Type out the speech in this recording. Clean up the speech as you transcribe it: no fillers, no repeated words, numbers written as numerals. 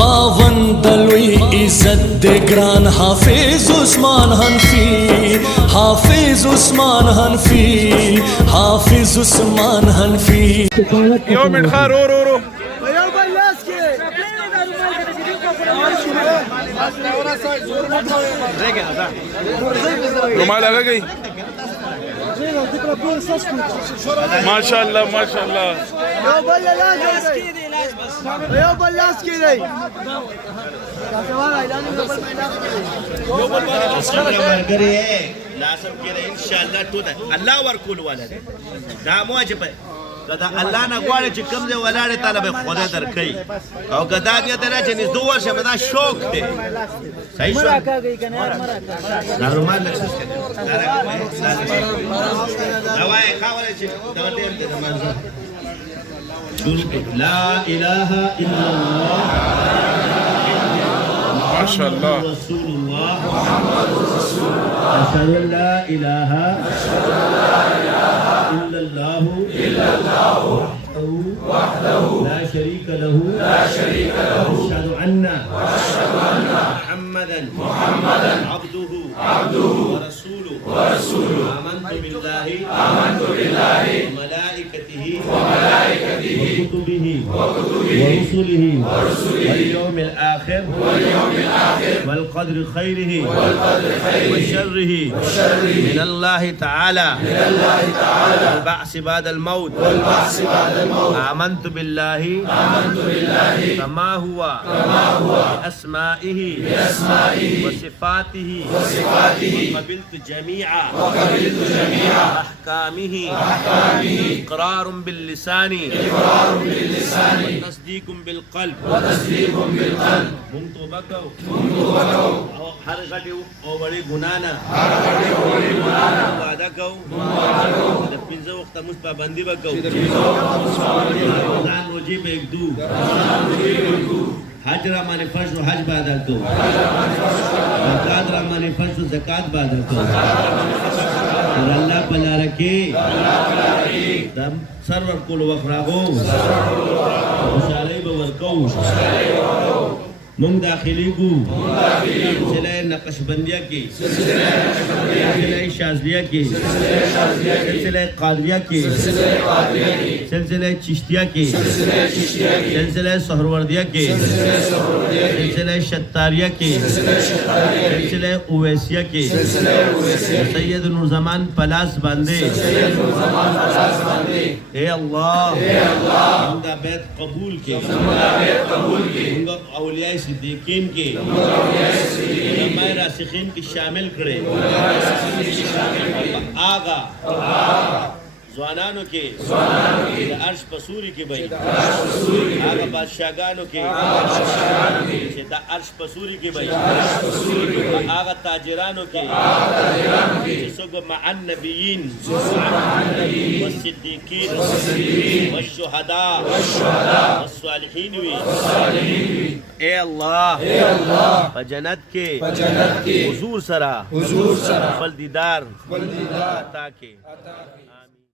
خاوند لوی عزت د ګران حافظ عثمان حنفی، حافظ عثمان حنفی، حافظ عثمان حنفی. یو منټ ښه رو رو رو رومال هغه گئی ماشاءالله ماشاءالله یو بل لاس کې دی لازم کېده انشاءالله ټول الله ورکول والا دی دا موجب دا الله نه غواړي چې کوم ځای ولاړې تعالی به خدای درکوي او که دا بیا ته راځي نږدې ورشه به دا شوق دی صحیح شو دا رومال لږ څه کوي دا وایي خاوره چې دا ډېر دی د منځ لا اله الا الله ما شاء الله رسول الله محمد رسول الله أشهد أن لا إله إلا الله وحده لا شريك له أشهد أن محمدا عبده ورسوله آمنت بالله وملائكته وكتبه ورسله واليوم الآخر والقدر خيره وشره من الله تعالى والبعث بعد الموت آمنت بالله كما هو بأسمائه وصفاته وقبلت جميع أحكامه إقرار باللسان وتصديق بالقلب مونږ او هر غټي او وړي ګنا نه وعده کوو د پنځه وخت موږ پابندي وکړو ځان روزي به یکدو حج را باندې فرض او حج به ادا کوو زکات را باندې فرض او زکات به ادا کوو الله په لاره کې د سرور کول وخت راغو خوشالۍ به ورکوو مونږ داخلي کو سلسله نقشبندیہ کی سلسله شاذلیہ کی سلسله قادریہ کی سلسله چشتیہ کی سلسله سہروردیہ کی سلسله شتاریہ کی سلسله اویسیہ کی سید نورزمان پلاس باندے اے اللہ مونږ بیت قبول کی مونږ اولیاء صدیقین کے علماء راسخین کی شامل کرے آغا زوانانو کے عرش پسوری کی بھائی آغا بادشاہگانو کے عرش پسوری کی بھائی آغا تاجرانو کے سگو مع النبیین والصدیقین والشہداء والصالحین اے اللہ جنت کے حضور سرا فل دیدار عطا کے